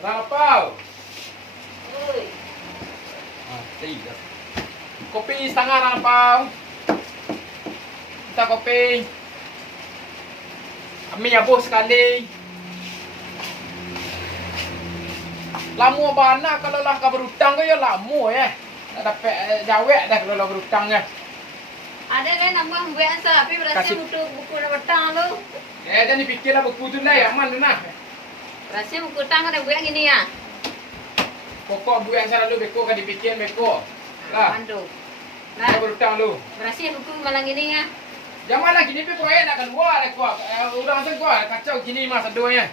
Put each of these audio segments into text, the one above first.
Rapau. Oi. Tidak. Kopi setengah rapau. Kita kopi. Kami abuh sekali. Lama bana kalau lah kau berhutang ke ya lama ya. Tak dapat jawab dah kalau lah berhutang ya. Ada kan nama buat asa, tapi berasa Kasih. buku nak petang tu. Jangan dipikirlah buku tu lah aman tu nah. Berasa buku petang ada buat gini ya. Pokok buat yang selalu beko kan dipikir beko. Lah. Mandu. Kau Nah, berhutang lu. berasa buku malang gini ya. Jangan lagi ni proyek nak keluar dah kuat. Orang asal kuat kacau gini masa doanya.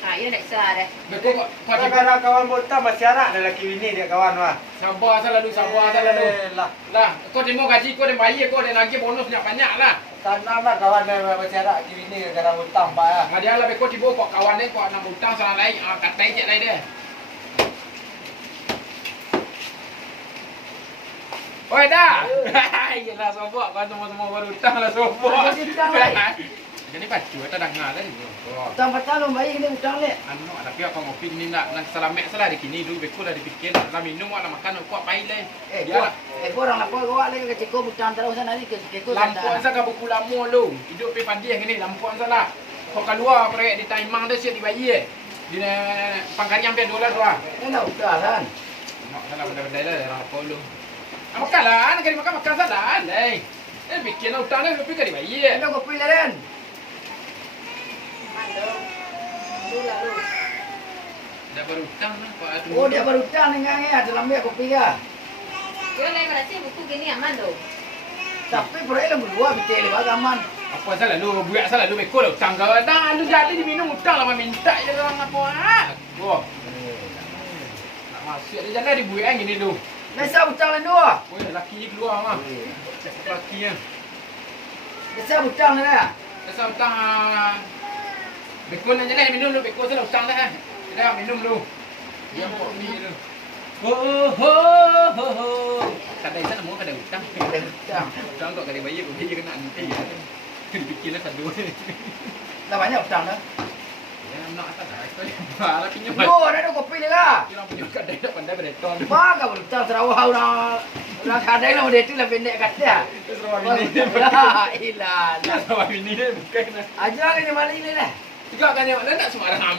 Ah, ya nak sah dah. Beko kau Kadang-kadang kawan botak masih anak dah laki bini dia kawan mah. sabar selalu. Lah. Lah, kau demo gaji kau dan bayar kau dan lagi bonus banyak lah. Tanam lah kawan dia masih anak laki bini kadang hutang pak ya. Ngadia lah beko tibo kau kawan dia kau nak hutang salah lain katai je lain dia. Oi dah. Yalah sobok kau semua baru hutang lah sobok. Jadi hutang lain. Jadi pacu tak dengar dah ni. Hutang patah lu bayi ni hutang ni. Anu tapi apa ngopi ni nak selamat salah di kini dulu beko dah dipikir nak minum nak makan kuat pai le. Dia Orang lapor kau lagi ke ceko hutang terus sana ni ke ceko. lampuan sa ka buku lama lu. Hidup pe pandai ngini lampuan salah. Kau keluar proyek di timang dah siap dibayar. Di pangkarian pe dolar tu ah. Ni nak hutang kan. Nak salah benda-benda lah apa lu. Makan lah, nak kali makan salah. Lai. Bikin hutang ni tapi ka dibayar. Ni kopi leren. Mandu. Dulu lalu. Dah berhutang lah Pak. Oh dia baru hutang dengan ya dalam dia kopi ya. Kau lagi berasa buku gini ya mandu. Tapi proyek lu berdua betul le bagaman. Apa salah lu? Buat salah lu beko lu hutang kau. Dah lu jadi diminum hutang lah minta je orang apa ah. Oh. Nak masuk dia jangan dibuat gini lu. Biasa hutang le dua. Oh, laki keluar mah. Lakinya. Biasa hutang le dah. Pasal hutang beko nak jalan minum lu beko salah hutang dah. Dah minum lu. Dia pok ni lu. Ho. Kadai sana semua kadai hutang. Hutang. Hutang kau kadai bayar kau dia kena nanti. Dipikirlah satu. Dah banyak hutang dah. Ya nak tak dah. Kau lakinya mah. Dua ada kopi le lah. Kira punya kadai tak pandai bereton. Maka hutang Sarawak orang kadang lah dia tu lah pendek kata. Terus rawat bini. La ilah. Rawat bini dia bukan. Ajar kan yang maling ni lah. Juga kan yang nak semua orang